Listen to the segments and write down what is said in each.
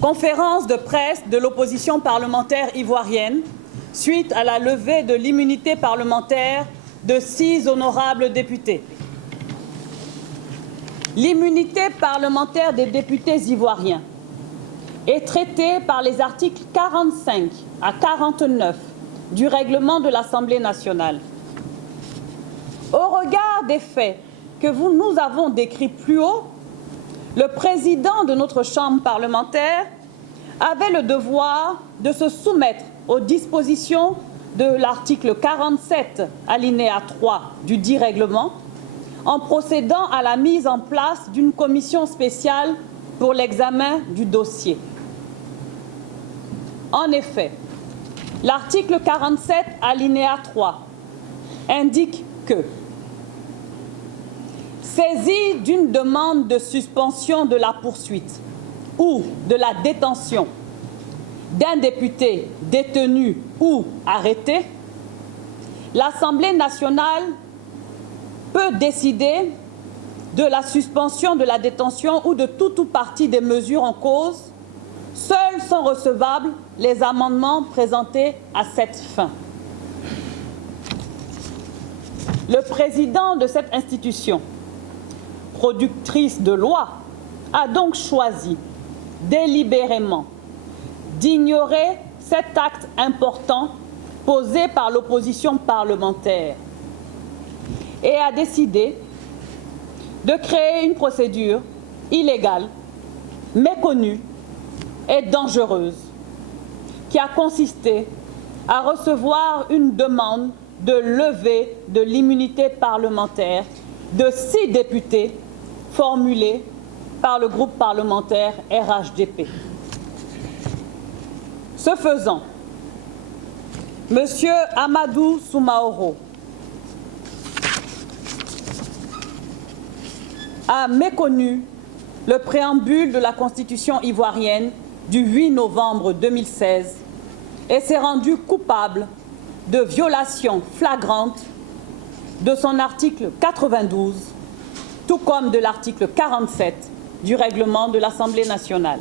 Conférence de presse de l'opposition parlementaire ivoirienne suite à la levée de l'immunité parlementaire de 6 honorables députés. L'immunité parlementaire des députés ivoiriens est traitée par les articles 45 à 49 du règlement de l'Assemblée nationale. Au regard des faits que nous avons décrits plus haut, le président de notre Chambre parlementaire avait le devoir de se soumettre aux dispositions de l'article 47, alinéa 3 du dit règlement, en procédant à la mise en place d'une commission spéciale pour l'examen du dossier. En effet, l'article 47, alinéa 3, indique que saisie d'une demande de suspension de la poursuite ou de la détention d'un député détenu ou arrêté, l'Assemblée nationale peut décider de la suspension de la détention ou de tout ou partie des mesures en cause. Seuls sont recevables les amendements présentés à cette fin. Le président de cette institution, productrice de loi, a donc choisi délibérément d'ignorer cet acte important posé par l'opposition parlementaire et a décidé de créer une procédure illégale, méconnue et dangereuse qui a consisté à recevoir une demande de levée de l'immunité parlementaire de 6 députés formulée par le groupe parlementaire RHDP. Ce faisant, M. Amadou Soumaoro a méconnu le préambule de la Constitution ivoirienne du 8 novembre 2016 et s'est rendu coupable de violation flagrante de son article 92, tout comme de l'article 47 du règlement de l'Assemblée nationale.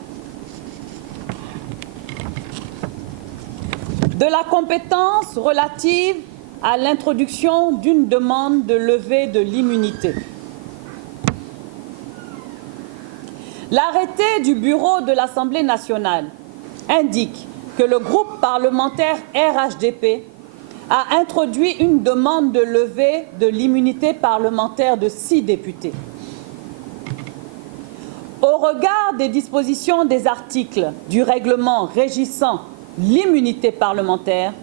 De la compétence relative à l'introduction d'une demande de levée de l'immunité. L'arrêté du bureau de l'Assemblée nationale indique que le groupe parlementaire RHDP a introduit une demande de levée de l'immunité parlementaire de 6 députés. Au regard des dispositions des articles du règlement régissant l'immunité parlementaire,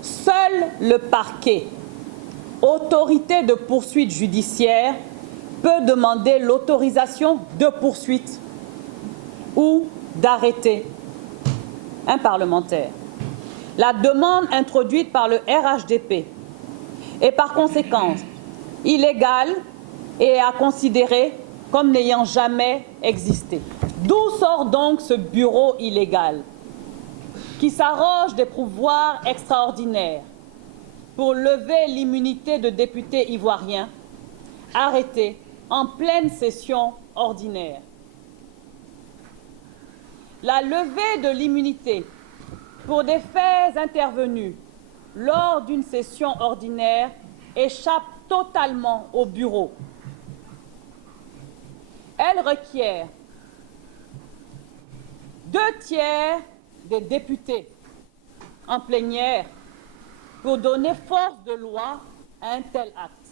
seul le parquet, autorité de poursuite judiciaire, peut demander l'autorisation de poursuite ou d'arrêter un parlementaire. La demande introduite par le RHDP est par conséquent illégale et à considérer comme n'ayant jamais existé. D'où sort donc ce bureau illégal qui s'arroge des pouvoirs extraordinaires pour lever l'immunité de députés ivoiriens arrêtés en pleine session ordinaire. La levée de l'immunité pour des faits intervenus lors d'une session ordinaire échappe totalement au bureau. Elle requiert 2/3 des députés en plénière pour donner force de loi à un tel acte.